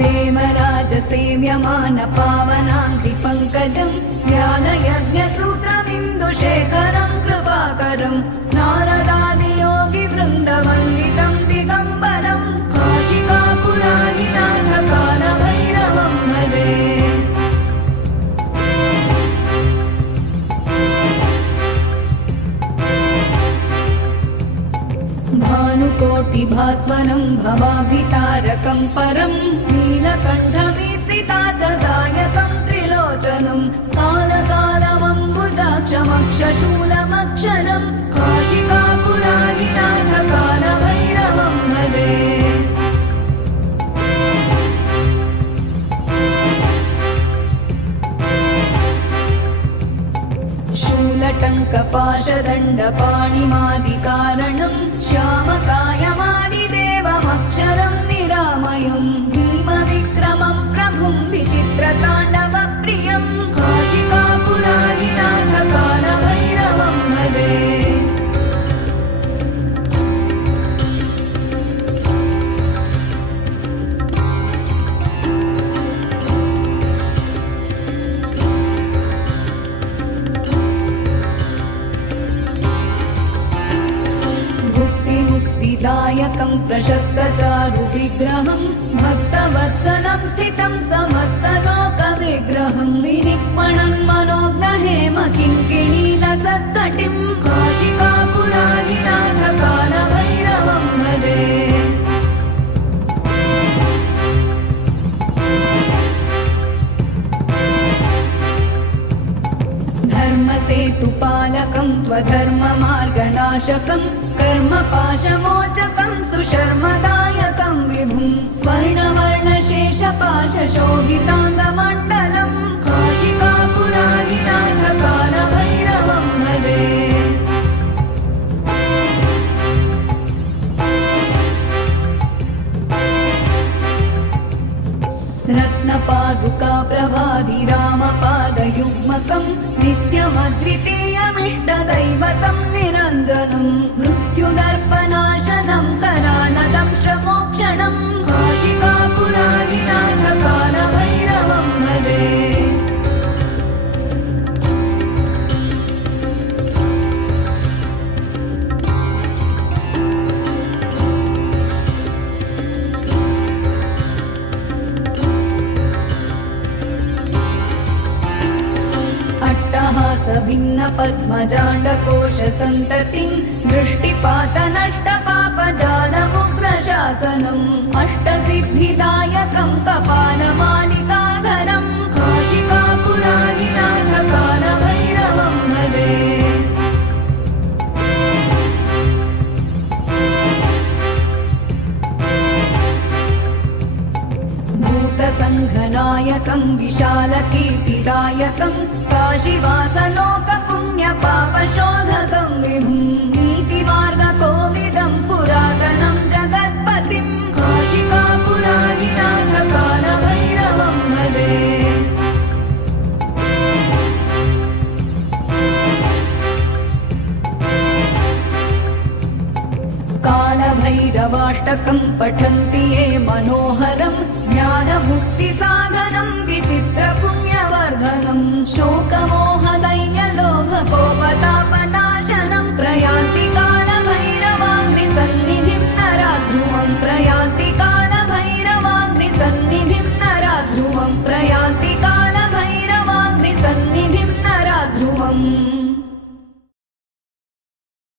देवराजसेव्यमान पावनाङ्घ्रिपङ्कजम् ज्ञानयज्ञसूत्रमिन्दुशेखरम् कृपाकरम् नारदादियोगिवृन्दवन्दितम् दिगम्बरम् काशिकापुराधिनाथकालभैरवम् भजे। भानुकोटिभास्वरम् भवाब्धितारकम् परम् नीलकण्ठमीप्सितार्थदायकम् त्रिलोचनम् कालकालमम्बुजाक्षमक्षशूलमक्षरम् काशिकापुराधिनाथकालभैरवम् भजे। शूलटङ्कपाशदण्डपाणिमादिकारणम् श्यामकायमादिदेवमक्षरम् निरामयम् भीमविक्रमम् प्रभुम् विचित्रताण्डवप्रियम् काशिकापुराधिनाथकालभैरवम् भजे। दायकं प्रशस्तचारुविग्रहं भक्तवत्सलं स्थितं समस्तलोकविग्रहं विनिक्मणं मनोज्ञहेम किङ्किणीलसत्कटिं काशिकापुराधिनाथकालभैरवं भजे। धर्मसेतुपालकं त्वधर्ममार्गनाशकं कर्मपाशमोचकं सुशर्मदायकं विभुं स्वर्णवर्णशेषपाशशोभिताङ्गमण्डलं काशिकापुराधिनाथकालभैरवं भजे। रत्नपादुका प्रभाभिरामपादयुग्मकं नित्यमद्वितीयमिष्टदैवतं निरञ्जनं मृत्युदर्पनाशनं करालदंष्ट्रमोक्षणं काशिकापुराधिनाथकालभैरवं भजे। भिन्नपद्मजाण्डकोशसन्ततिं दृष्टिपातनष्टपापजालमुग्रशासनम् अष्टसिद्धिदायकं कपालमालिकाधरं काशिकापुराधिनाथकालभैरवं भजे। भूतसङ्घनायकं विशालकीर्तिदायकं काशीवासलोकपुण्यपापशोधकं विभुं नीतिमार्गकोविदं पुरातनं जगत्पतिं काशिकापुराधिनाथकालभैरवं भजे। कालभैरवाष्टकं पठन्ति ये मनोहरं ज्ञानमुक्तिसाधनं विचित्रपुण्यवर्धनं